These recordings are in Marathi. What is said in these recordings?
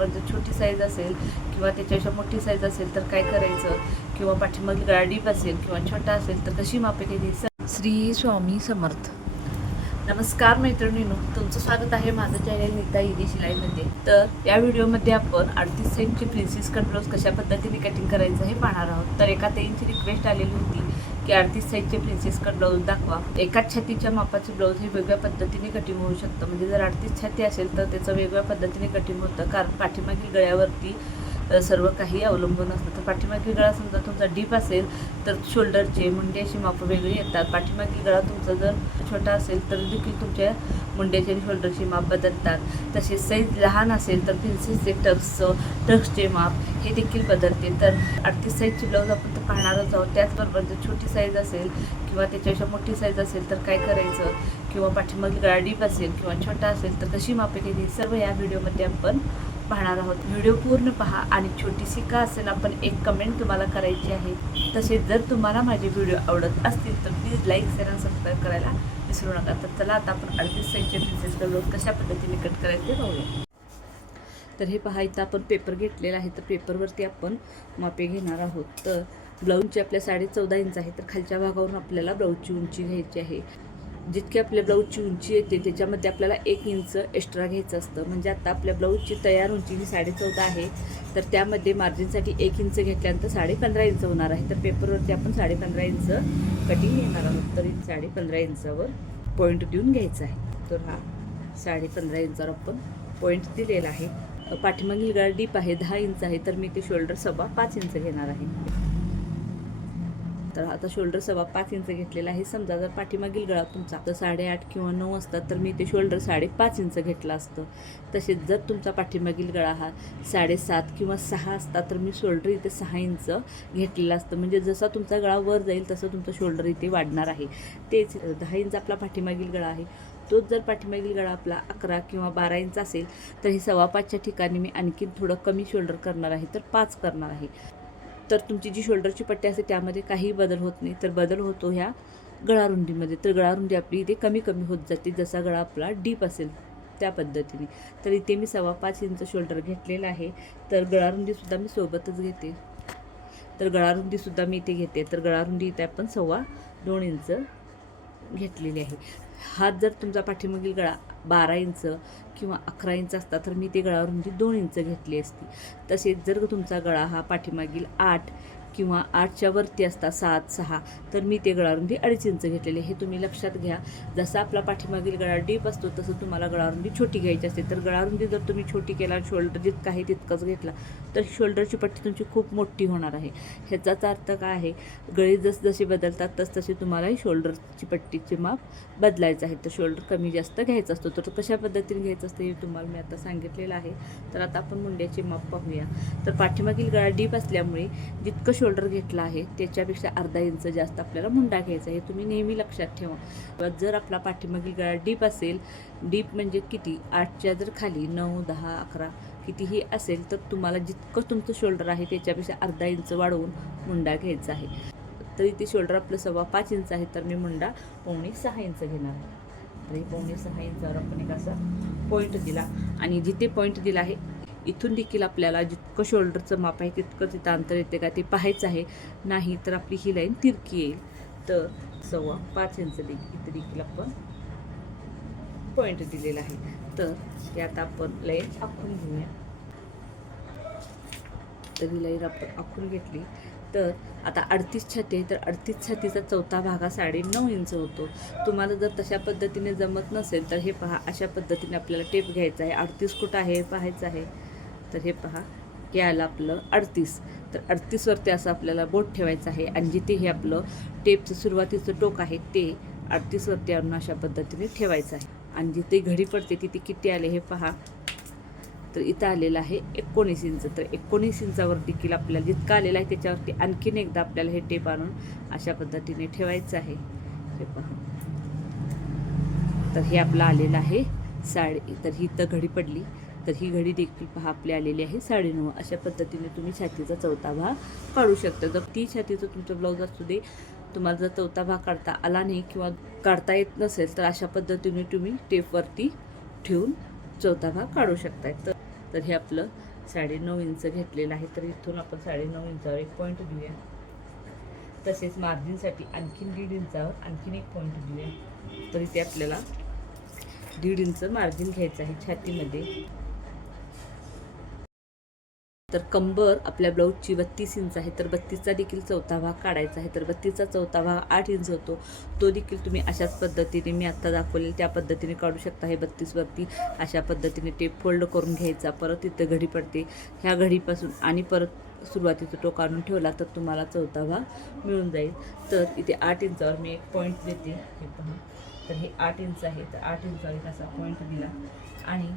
त्याचबरोबर जर छोटी साईज असेल किंवा त्याच्यापेक्षा मोठी साईज असेल तर काय करायचं, किंवा पाठीमागील गळा डीप असेल किंवा छोटा असेल तर कशी मापे घ्यायची. श्री स्वामी समर्थ. नमस्कार मैत्रिणींनो, तुमचं स्वागत आहे माझं चॅनल नेता सिलाईमध्ये. तर या व्हिडिओमध्ये आपण 38 साईजची प्रिन्सेस कट ब्लाऊज कशा पद्धतीने कटिंग करायचं हे पाहणार आहोत. तर एका ताईंची रिक्वेस्ट आलेली होती की 38 साईजचे प्रिन्सेस कट ब्लाऊज दाखवा. एकाच छातीच्या मापाचे ब्लाऊज हे वेगळ्या पद्धतीने कटिंग होऊ शकतं. म्हणजे जर 38 छाती असेल तर त्याचं वेगळ्या पद्धतीने कटिंग होतं, कारण पाठीमागील गळ्यावरती सर्व काही अवलंबून असतं. तर पाठीमागील गळा समजा तुमचा डीप असेल तर शोल्डरचे मुंड्याची मापं वेगळी येतात. पाठीमागील गळा तुमचा जर छोटा असेल तर देखील तुमच्या मुंड्याची आणि शोल्डरची माप बदलतात. तसेच साईज लहान असेल तर प्रिन्सेसचे टक्सचे माप हे देखील बदलते. तर 38 साईजची ब्लाऊज आपण तर पाहणारच आहोत. त्याचबरोबर जर छोटी साईज असेल किंवा त्याच्यापेक्षा मोठी साईज असेल तर काय करायचं, किंवा पाठीमागील गळा डीप असेल किंवा छोटा असेल तर कशी मापे घ्यायची, सर्व या व्हिडिओमध्ये आपण पाहणार आहोत. व्हिडिओ पूर्ण पहा आणि छोटीशी का असेल आपण एक कमेंट तुम्हाला करायची आहे. तसेच जर तुम्हाला माझे व्हिडिओ आवडत असतील तर प्लीज लाईक, शेअर आणि सबस्क्राईब करायला विसरू नका. तर चला आता आपण 38 साईजचे प्रिन्सेस कट ब्लाऊज कशा पद्धतीने कट करायचे पाहूया. तर हे पहा, इथं आपण पेपर घेतलेला आहे. तर पेपरवरती आपण मापे घेणार आहोत. तर ब्लाऊजची आपल्या 14.5 इंच आहे. तर खालच्या भागावरून आपल्याला ब्लाऊजची उंची घ्यायची आहे. जितकी आपल्या ब्लाऊजची उंची येते त्याच्यामध्ये आपल्याला 1 इंच एक्स्ट्रा घ्यायचं असतं. म्हणजे आता आपल्या ब्लाऊजची तयार उंची ही 14.5 आहे. तर त्यामध्ये मार्जिनसाठी 1 इंच घेतल्यानंतर 15.5 इंच होणार आहे. तर पेपरवरती आपण 15.5 इंच कटिंग घेणार आहोत. तर 15.5 इंचावर पॉईंट देऊन घ्यायचा आहे. तर हा 15.5 इंचावर आपण पॉईंट दिलेला आहे. पाठीमागील गळा डीप आहे, 10 इंच आहे. तर मी ते शोल्डर 5.25 इंच घेणार आहे. तर आता शोल्डर 5.25 इंच घेतलेला आहे. समजा जर पाठीमागील गळा तुमचा तर 8.5 किंवा 9 असतात तर मी ते शोल्डर 5.5 इंच घेतलं असतं. तसेच जर तुमचा पाठीमागील गळा हा 7.5 किंवा 6 असता तर मी शोल्डर इथे 6 इंच घेतलेलं असतं. म्हणजे जसा तुमचा गळा वर जाईल तसं तुमचं शोल्डर इथे वाढणार आहे. तेच 10 इंच आपला पाठीमागील गळा आहे. तोच जर पाठीमागील गळा आपला 11 किंवा 12 इंच असेल तर हे 5.25च्या ठिकाणी मी आणखीन थोडं कमी शोल्डर करणार आहे, तर 5 करणार आहे. तर तुमची जी शोल्डरची पट्टी असते त्यामध्ये काही बदल होत नाही. तर बदल होतो ह्या गळारुंदीमध्ये. तर गळारुंदी आपली इथे कमी कमी होत जाते जसा गळा आपला डीप असेल त्या पद्धतीने. तर इथे मी 5.25 इंच शोल्डर घेतलेला आहे. तर गळारुंदीसुद्धा मी सोबतच घेते. तर गळारुंदीसुद्धा मी इथे घेते. तर गळारुंदी इथे आपण 2.25 इंच घेतलेली आहे. हात जर तुमचा पाठीमागील गळा 12 इंच किंवा 11 इंच असता तर मी ते गळारुंदी 2 इंच घेतली असती. तसेच जर तुमचा गळा हा पाठीमागील 8 किंवा 8च्या वरती असता 7, 6 तर मी ते गळारुंदी 2.5 इंच घेतलेले. हे तुम्ही लक्षात घ्या. जसा आपला पाठीमागील गळा डीप असतो तसं तुम्हाला गळारुंदी छोटी घ्यायची असते. तर गळारुंदी जर तुम्ही छोटी केला, शोल्डर जितका आहे तितकंच घेतला तर शोल्डरची पट्टी तुमची खूप मोठी होणार आहे. ह्याचाच अर्थ काय आहे, गळे जसजसे बदलतात तसतसे तुम्हालाही शोल्डरची पट्टीचे माप बदलायचं आहे. तर शोल्डर कमी जास्त घ्यायचा असतो. तर कशा पद्धतीने घ्यायचं असतं हे तुम्हाला मी आता सांगितलेलं आहे. तर आता आपण मुंड्याचे माप पाहूया. तर पाठीमागील गळा डीप असल्यामुळे जितकं शोल्डर घेतलं आहे त्याच्यापेक्षा अर्धा इंच जास्त आपल्याला मुंडा घ्यायचा. हे तुम्ही नेहमी लक्षात ठेवा. जर आपला पाठीमागील गळा डीप असेल, डीप म्हणजे किती, 8च्या जर खाली 9, 10, 11 कितीही असेल तर तुम्हाला जितकं तुमचं शोल्डर आहे त्याच्यापेक्षा अर्धा इंच वाढवून मुंडा घ्यायचा आहे. तर इथे शोल्डर आपलं 5.25 इंच आहे तर मी मुंडा 5.25 इंच घेणार आहे. तर हे 5.25 इंचावर आपण एक असा पॉईंट दिला आणि जिथे पॉईंट दिला आहे इथून देखील आपल्याला जितकं शोल्डरचं माप आहे तितकं तिथं अंतर येते का ते पाहायचं आहे. नाही तर आपली ही लाईन तिरकी येईल. तर 5.25 इंच इथे देखील आपण पॉईंट दिलेला आहे. तर ते आता आपण लाईन आखून घेऊया. तर ही लाईन आपण आखून घेतली. तर आता 38 छाती आहे. तर 38 छातीचा चौथा भाग हा 9.5 इंच होतो. तुम्हाला जर तशा पद्धतीने जमत नसेल तर हे पहा, अशा पद्धतीने आपल्याला टेप घ्यायचा आहे. 38 कुठं आहे पाहायचं आहे. तर हे पहा, हे आलं आपलं 38. तर 38वरती असं आपल्याला बोट ठेवायचं आहे आणि जिथे हे आपलं टेपचं सुरुवातीचं टोक आहे ते 38वरती आणून अशा पद्धतीने ठेवायचं आहे. आणि जिथे घडी पडते तिथे किती आले हे पहा. तर इथं आलेलं आहे 19 इंच. तर 19 इंचावर देखील आपल्याला जितकं आलेलं आहे त्याच्यावरती आणखीन एकदा आपल्याला हे टेप आणून अशा पद्धतीने ठेवायचं आहे. हे पहा. तर हे आपलं आलेलं आहे तर ही तर घडी पडली. तर ही घडी देखील पहा आपली आलेली आहे 9.5. अशा पद्धतीने तुम्ही छातीचा चौथा भाग काढू शकता. जर ती छातीचं तुमचं ब्लाऊज असू दे, तुम्हाला जर चौथा भाग काढता आला नाही किंवा काढता येत नसेल तर अशा पद्धतीने तुम्ही टेपवरती ठेवून चौथा भाग काढू शकताय. तर हे आपलं 9.5 इंच घेतलेला आहे, तर इथून आपण 9.5 इंचावर एक पॉईंट देऊया. तसेच मार्जिनसाठी आणखीन 1.5 इंचावर आणखीन एक पॉईंट देऊया. तर इथे आपल्याला 1.5 इंच मार्जिन घ्यायचं आहे छातीमध्ये. तर कंबर आपल्या ब्लाऊजची 32 इंच आहे, तर 32चा देखील चौथा भाग काढायचा आहे. तर 32चा चौथा भाग 8 इंच होतो, तो देखील तुम्ही अशाच पद्धतीने मी आत्ता दाखवलेली त्या पद्धतीने काढू शकता. हे 32वरती अशा पद्धतीने टेप फोल्ड करून घ्यायचा. परत इथं घडी पडते, ह्या घडीपासून आणि परत सुरुवातीचं टोक आणून ठेवला तर तुम्हाला चौथा भाग मिळून जाईल. तर इथे 8 इंचावर मी एक पॉईंट देते. हे पहा, तर हे 8 इंच आहे, तर 8 इंचावर एक असा पॉईंट दिला आणि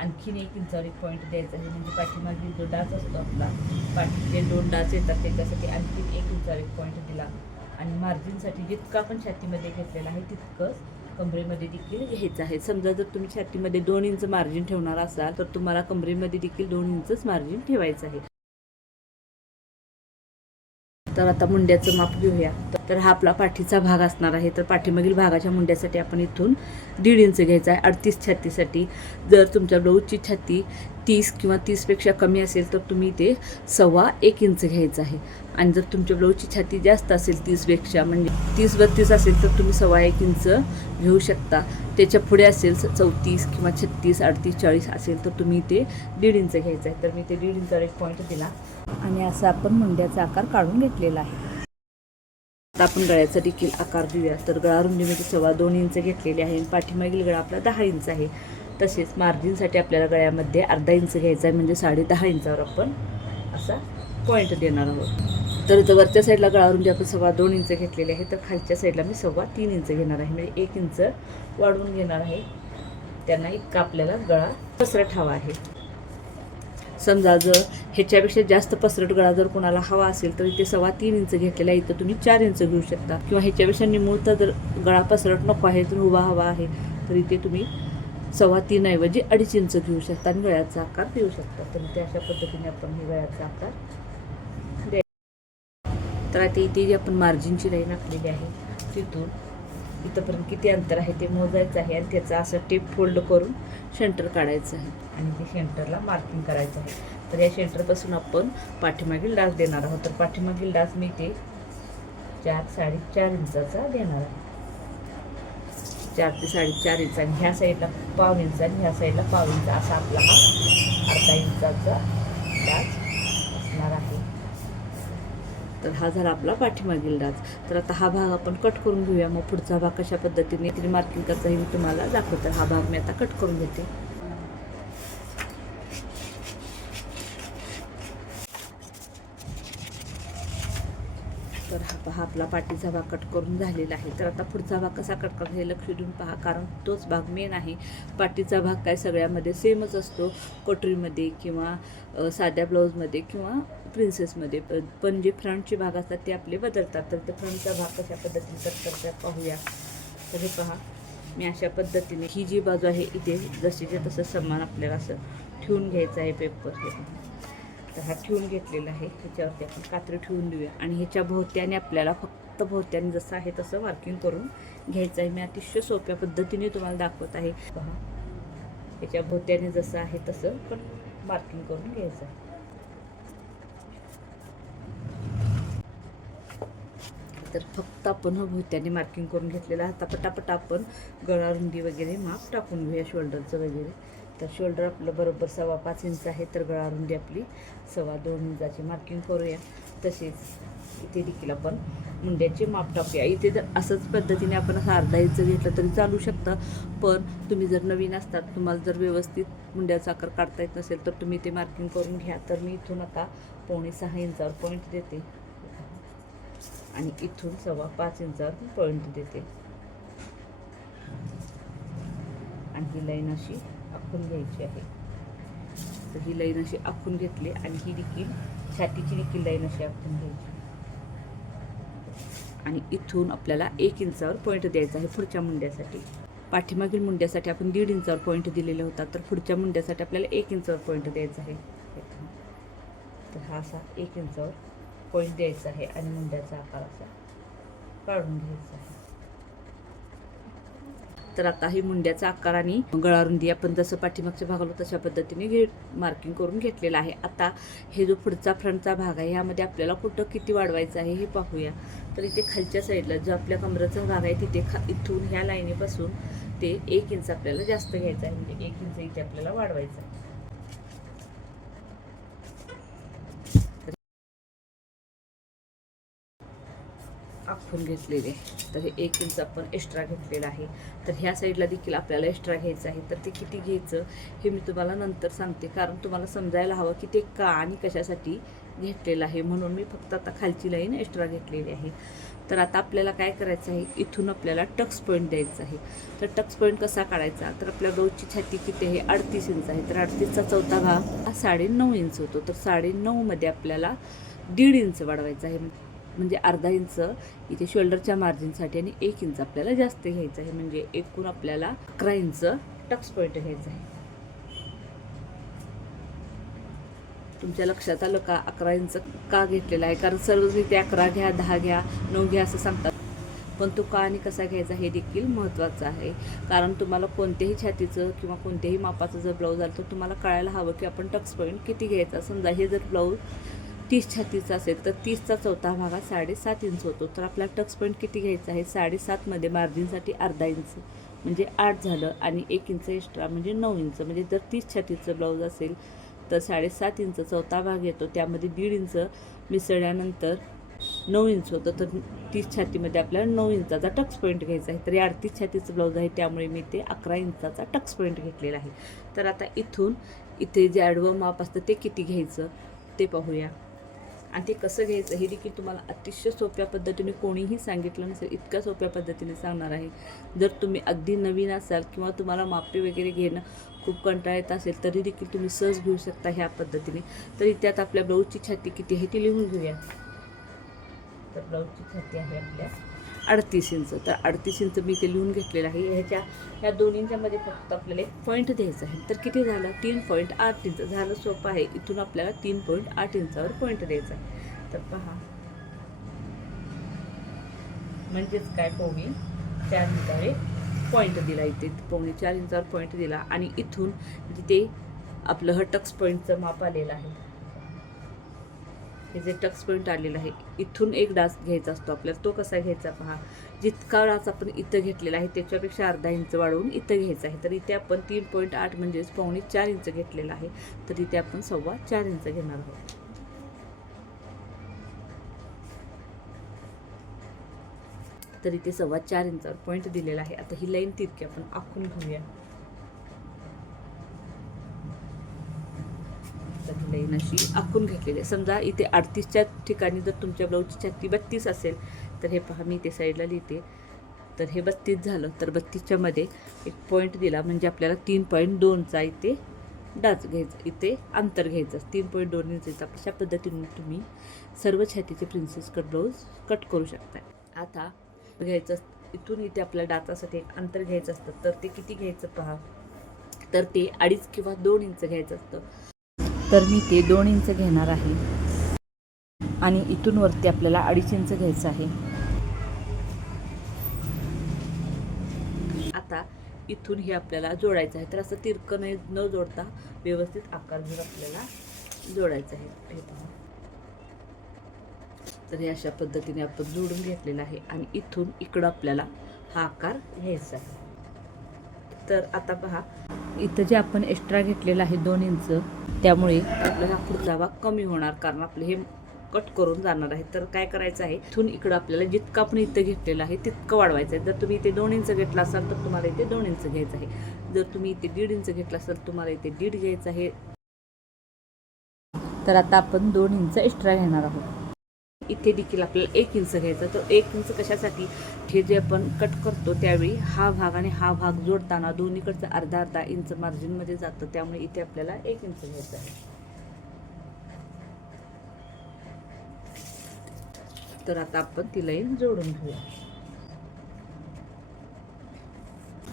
आणखीन 1 इंचावर एक पॉईंट द्यायचा आहे. म्हणजे पाठीमागील जो डाच असतो आपला, पाठीचे 2 डाच येतात त्याच्यासाठी आणखीन 1 इंचावर एक पॉईंट दिला. आणि मार्जिनसाठी जितकं आपण छातीमध्ये घेतलेलं आहे तितकंच कमरेमध्ये देखील घ्यायचं आहे. समजा जर तुम्ही छातीमध्ये 2 इंच मार्जिन ठेवणार असाल तर तुम्हाला कमरेमध्ये देखील 2 इंचच मार्जिन ठेवायचं आहे. तर आता मुंड्याचं माप घेऊया. तर हा आपला पाठीचा भाग असणार आहे. तर पाठीमागील भागाच्या मुंड्यासाठी आपण इथून 1.5 इंच घ्यायचा आहे 38 छातीसाठी. जर तुमच्या ब्लाऊजची छाती 30 किंवा 30पेक्षा कमी असेल तर तुम्ही ते 1.25 इंच घ्यायचं आहे. आणि जर तुमच्या ब्लाऊजची छाती जास्त असेल 30पेक्षा, म्हणजे 30-32 असेल तर तुम्ही 1.25 इंच घेऊ शकता. त्याच्या पुढे असेल 34 किंवा 36, 38, 40 असेल तर तुम्ही ते 1.5 इंच घ्यायचं आहे. तर मी ते 1.5 इंचावर एक पॉईंट दिला आणि असा आपण मुंड्याचा आकार काढून घेतलेला आहे. आता आपण गळ्याचा देखील आकार देऊया. तर गळा रुंदीमध्ये 2.25 इंच घेतलेले आहे आणि पाठीमागील गळा आपला 10 इंच आहे. तसेच मार्जिनसाठी आपल्याला गळ्यामध्ये अर्धा इंच घ्यायचा आहे, म्हणजे 10.5 इंचावर आपण असा पॉईंट देणार आहोत. तर इथं वरच्या साईडला गळा रुंदी आपण 2.25 इंच घेतलेली आहे, तर खालच्या साईडला मी 3.25 इंच घेणार आहे, म्हणजे 1 इंच वाढवून घेणार आहे. त्यांना इतका आपल्याला गळा पसरट हवा आहे. समजा जर ह्याच्यापेक्षा जास्त पसरट गळा जर कोणाला हवा असेल तर इथे 3.25 इंच घेतलेला आहे, इथं तुम्ही 4 इंच घेऊ शकता. किंवा ह्याच्यापेक्षा निमुळता जर गळा पसरट नको आहे तर उभा हवा आहे तर इथे तुम्ही 3.25 ऐवजी 2.5 इंच घेऊ शकता आणि गळ्याचा आकार देऊ शकता. तर इथे अशा पद्धतीने आपण हे गळ्याचा आकार द्यायचा. तर आता इथे जी आपण मार्जिनची लाईन आखलेली आहे तिथून इथंपर्यंत किती अंतर आहे ते मोजायचं आहे आणि त्याचा असं टेप फोल्ड करून सेंटर काढायचं आहे आणि ते सेंटरला मार्किंग करायचं आहे. तर या सेंटरपासून आपण पाठीमागील डास देणार आहोत. तर पाठीमागील डास मी ते 4-4.5 इंचाचा देणार आहे. 4 ते 4.5 इंच आणि ह्या साईडला 1/2 इंच आणि ह्या साईडला 1/2 इंच असा आपला हा अर्धा इंचाचा डास असणार आहे. तर हा झाला आपला पाठीमागील डाच. तर आता हा भाग आपण कट करून घेऊया. मग पुढचा भाग कशा पद्धतीने तरी मार्किंग करायचं हे मी तुम्हाला दाखवते. हा भाग मी आता कट करून घेते. तर हा आपला पाठीचा भाग कट करून झालेला आहे. तर आता पुढचा भाग कसा कट करायचा हे लक्ष देऊन पहा, कारण तोच भाग मेन आहे. पाठीचा भाग काय सगळ्यामध्ये सेमच असतो, कटोरीमध्ये किंवा साध्या ब्लाऊजमध्ये किंवा प्रिन्सेसमध्ये. पण जे फ्रंटचे भाग असतात ते आपले बदलतात. तर ते फ्रंटचा भाग कशा पद्धतीने कट करतात पाहूया. तर हे पहा, मी अशा पद्धतीने ही जी बाजू आहे इथे जशीच्या तसं समान आपल्याला असं ठेवून घ्यायचं आहे पेपर. हे तर हा ठेवून घेतलेला आहे, ह्याच्यावरती आपण कात्री ठेवून देऊया आणि ह्याच्या भोवत्याने आपल्याला फक्त भोवत्याने जसं आहे तसं मार्किंग करून घ्यायचं आहे. मी अतिशय सोप्या पद्धतीने तुम्हाला दाखवत आहे. पहा, ह्याच्या भोवत्याने जसं आहे तसं पण मार्किंग करून घ्यायचं आहे. तर फक्त आपण भोवत्याने मार्किंग करून घेतलेलं आहे. आता पटापट आपण गळा रुंदी वगैरे माप टाकून घेऊया, शोल्डरचं वगैरे. तर शोल्डर आपलं बरोबर 5.25 इंच आहे, तर गळा रुंदी आपली 2.25 इंचाची मार्किंग करूया. तसेच इथे देखील आपण मुंड्याचे माप टाकूया. इथे जर असंच पद्धतीने आपण असं अर्धा इंच घेतलं तरी चालू शकतं, पण तुम्ही जर नवीन असतात, तुम्हाला जर व्यवस्थित मुंड्याचा आकार काढता येत नसेल तर तुम्ही ते मार्किंग करून घ्या. तर मी इथून आता 5.25 इंचावर पॉईंट देते आणि इथून 5.25 इंचावर पॉईंट देते आणि ही लाईन अशी आखून घ्यायची आहे. तर ही लाईन अशी आखून घेतली आणि ही देखील छातीची देखील लाईन अशी आखून घ्यायची आणि इथून आपल्याला 1 इंचावर पॉईंट द्यायचा आहे पुढच्या मुंड्यासाठी. पाठीमागील मुंड्यासाठी आपण 1.5 इंचावर पॉईंट दिलेला होता, तर पुढच्या मुंड्यासाठी आपल्याला 1 इंचावर पॉईंट द्यायचा आहे. तर हा असा 1 इंचावर पॉईंट द्यायचा आहे आणि मुंड्याचा आकार असा काढून घ्यायचा आहे. तर आता ही मुंड्याचा आकार आणि गळारुंदी आपण जसं पाठीमागच्या भागाला तशा पद्धतीने मार्किंग करून घेतलेलं आहे. आता हे जो पुढचा फ्रंटचा भाग आहे ह्यामध्ये आपल्याला कुठं किती वाढवायचं आहे हे पाहूया. तर इथे खालच्या साईडला जो आपल्या कमरेचा भाग आहे तिथे इथून ह्या लाईनीपासून ते 1 इंच आपल्याला जास्त घ्यायचं आहे, म्हणजे 1 इंच इथे आपल्याला वाढवायचं आहे. आखून घेतलेले तर हे 1 इंच आपण एक्स्ट्रा घेतलेलं आहे. तर ह्या साईडला देखील आपल्याला एक्स्ट्रा घ्यायचं आहे. तर ते किती घ्यायचं हे मी तुम्हाला नंतर सांगते, कारण तुम्हाला समजायला हवं की ते का आणि कशासाठी घेतलेलं आहे, म्हणून मी फक्त आता खालची लाईन एक्स्ट्रा घेतलेली आहे. तर आता आपल्याला काय करायचं आहे, इथून आपल्याला टक्स पॉईंट द्यायचा आहे. तर टक्स पॉईंट कसा काढायचा, तर आपल्या ब्लाऊजची छाती किती आहे, 38 इंच आहे. तर 38चा चौथा भाग हा 9.5 इंच होतो. तर 9.5 मध्ये आपल्याला 1.5 इंच वाढवायचा आहे, म्हणजे अर्धा इंच इथे शोल्डरच्या मार्जिनसाठी आणि 1 इंच आपल्याला जास्त घ्यायचं आहे, म्हणजे एकूण आपल्याला 11 इंच टक्स पॉईंट घ्यायचा आहे. तुमच्या लक्षात आलं का 11 इंच का घेतलेला आहे, कारण सर्वच इथे 11 घ्या, 10 घ्या, 9 घ्या असं सांगतात, पण तो का आणि कसा घ्यायचा हे देखील महत्त्वाचं आहे. कारण तुम्हाला कोणत्याही छातीचं किंवा कोणत्याही मापाचं जर ब्लाऊज आलं तर तुम्हाला कळायला हवं की आपण टक्स पॉईंट किती घ्यायचा. समजा हे जर ब्लाऊज 30 छातीचा असेल तर 30चा चौथा भाग हा 7.5 इंच होतो. तर आपला टक्स पॉईंट किती घ्यायचा आहे, 7.5 मध्ये मार्जिनसाठी अर्धा इंच म्हणजे 8 झालं, आणि 1 इंच एक्स्ट्रा म्हणजे 9 इंच. म्हणजे जर 30 छातीचं ब्लाऊज असेल तर 7.5 इंच चौथा भाग येतो, त्यामध्ये 1.5 इंच मिसळल्यानंतर 9 इंच होतं. तर 30 छातीमध्ये आपल्याला 9 इंचाचा टक्स पॉईंट घ्यायचा आहे. तर हे 38 छातीचं ब्लाऊज आहे, त्यामुळे मी ते 11 इंचाचा टक्स पॉईंट घेतलेला आहे. तर आता इथून इथे जे आडवं माप असतं ते किती घ्यायचं ते पाहूया, आणि ते कसं घ्यायचं हे देखील तुम्हाला अतिशय सोप्या पद्धतीने कोणीही सांगितलं नसेल, इतक्या सोप्या पद्धतीने सांगणार आहे. जर तुम्ही अगदी नवीन असाल किंवा तुम्हाला मापे वगैरे घेणं खूप कंटाळा येत असेल तरी देखील तुम्ही सहज घेऊ शकता ह्या पद्धतीने. तर त्यात आपल्या ब्लाऊजची छाती किती आहे ती लिहून घेऊया. तर ब्लाऊजची छाती आहे आपल्या 38 इंच. तर 38 इंच मी ते लिहून घेतलेलं आहे. ह्या दोन्हींच्यामध्ये फक्त आपल्याला एक पॉईंट द्यायचा आहे. तर किती झालं, 3.8 इंच झालं. सोपं आहे. इथून आपल्याला 3.8 इंचावर पॉईंट द्यायचा आहे. तर पहा, म्हणजेच काय, पावणे 4 इंचावर पॉईंट दिला. इथे पावणे 4 इंचावर पॉईंट दिला, आणि इथून जिथे आपलं ह टक्स पॉईंटचं माप आलेलं आहे, हे जे टक्स पॉईंट आलेलं आहे, इथून एक डास घ्यायचा असतो आपल्याला. तो कसा घ्यायचा पहा, जितका डास आपण इथं घेतलेला आहे त्याच्यापेक्षा अर्धा इंच वाढवून इथं घ्यायचा आहे. तर इथे आपण 3.8 म्हणजेच पावणे 4 इंच घेतलेला आहे. तर इथे आपण 4.25 इंच घेणार आहोत. तर इथे 4.25 इंचावर पॉईंट दिलेला आहे. आता ही लाईन तिरकी आपण आखून घेऊया. तर ही लाईन अशी आखून घेतलेली आहे. समजा इथे 38च्या ठिकाणी जर तुमच्या ब्लाऊजची छाती 32 असेल तर हे पहा, मी इथे साईडला लिहिते. तर हे 32 झालं. तर 32च्या मध्ये एक पॉईंट दिला म्हणजे आपल्याला 3.2चा इथे डाच घ्यायचा, इथे अंतर घ्यायचं 3.2 इंचचा. अशा पद्धतीने तुम्ही सर्व छातीचे प्रिन्सेस कट ब्लाऊज कट करू शकता. आता घ्यायचं इथून इथे आपल्याला डाचासाठी एक अंतर घ्यायचं असतं. तर ते किती घ्यायचं पहा, तर ते 2.5 किंवा 2 इंच घ्यायचं असतं. तर मी ते 2 इंच घेणार आहे, आणि इथून वरती आपल्याला 2.5 इंच घ्यायचं आहे. आता इथून हे आपल्याला जोडायचं आहे. तर असं तिरकं न जोडता व्यवस्थित आकार घेऊन आपल्याला जोडायचं आहे. हे पहा, तर हे अशा पद्धतीने आपण जोडून घेतलेलं आहे, आणि इथून इकडं आपल्याला हा आकार घ्यायचा आहे. तर आता पहा, इथं जे आपण एक्स्ट्रा घेतलेलं आहे 2 इंच, त्यामुळे आपला हा पुढचा भाग कमी होणार, कारण आपलं हे कट करून जाणार आहे. तर काय करायचं आहे, इथून इकडं आपल्याला जितकं आपण इथं घेतलेलं आहे तितकं वाढवायचं आहे. जर तुम्ही इथे 2 इंच घेतला असाल तर तुम्हाला इथे 2 इंच घ्यायचं आहे. जर तुम्ही इथे 1.5 इंच घेतला असाल तुम्हाला इथे 1.5 घ्यायचं आहे. तर आता आपण 2 इंच एक्स्ट्रा घेणार आहोत. इथे देखील आपल्याला 1 इंच घ्यायचा. तर 1 इंच कशासाठी, हे जे आपण कट करतो त्यावेळी हा भाग आणि हा भाग जोडताना दोन्हीकडचं अर्धा इंच मार्जिनमध्ये जातं, त्यामुळे इथे आपल्याला 1 इंच घ्यायचं आहे. तर आता आपण ती लाईन जोडून घेऊया.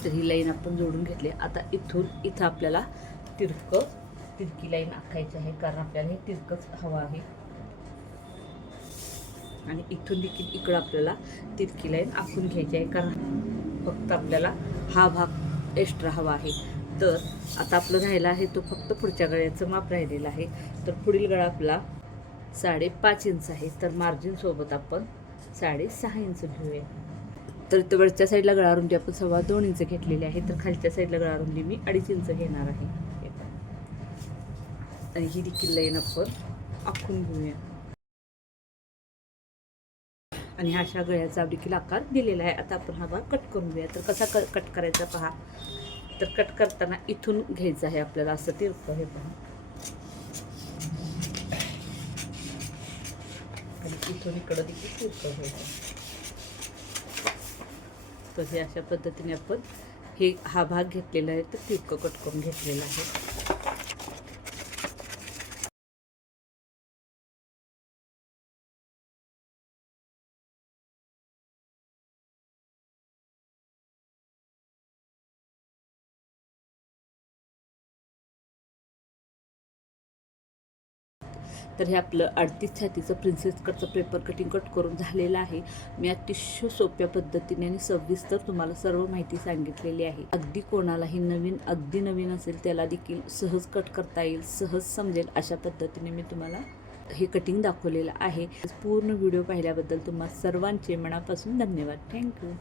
तर ही लाईन आपण जोडून घेतली. आता इथून इथं आपल्याला तिरकी लाईन आखायची आहे, कारण आपल्याला हे तिरकच हवं आहे, आणि इथून देखील इकडं आपल्याला तिरकी लाईन आखून घ्यायची आहे. कारण फक्त आपल्याला हा भाग एक्स्ट्रा हवा आहे. तर आता आपलं राहिला आहे तो फक्त पुढच्या गळ्याचं माप राहिलेलं आहे. तर पुढील गळा आपला 5.5 इंच आहे. तर मार्जिनसोबत आपण 6.5 इंच घेऊया. तर तो वरच्या साईडला गळा रुंदी आपण 2.25 इंच घेतलेली आहे. तर खालच्या साईडला गळा रुंदी मी 2.5 इंच घेणार आहे. आणि ही देखील लाईन आपण आखून घेऊया. आणि हा अशा गळ्याचा देखील आकार दिलेला आहे. आता आपण हा भाग कट करून घेऊया. तर कसा कट करायचा पहा. तर कट करताना इथून घ्यायचं आहे आपल्याला असं तिरकं हे पहा. आणि इथून इकडं देखील तिरकं घ्यायचं. तर हे अशा पद्धतीने आपण हा भाग घेतलेला आहे. तर तिरकं कट करून घेतलेला आहे. तर हे आपलं 38 छातीचं प्रिन्सेस कटचं पेपर कटिंग कट करून झालेलं आहे. मी अतिशय सोप्या पद्धतीने आणि सविस्तर तुम्हाला सर्व माहिती सांगितलेली आहे. अगदी कोणालाही अगदी नवीन असेल त्याला देखील सहज कट करता येईल, सहज समजेल अशा पद्धतीने मी तुम्हाला हे कटिंग दाखवलेलं आहे. पूर्ण व्हिडिओ पाहिल्याबद्दल तुम्हा सर्वांचे मनापासून धन्यवाद. थँक्यू.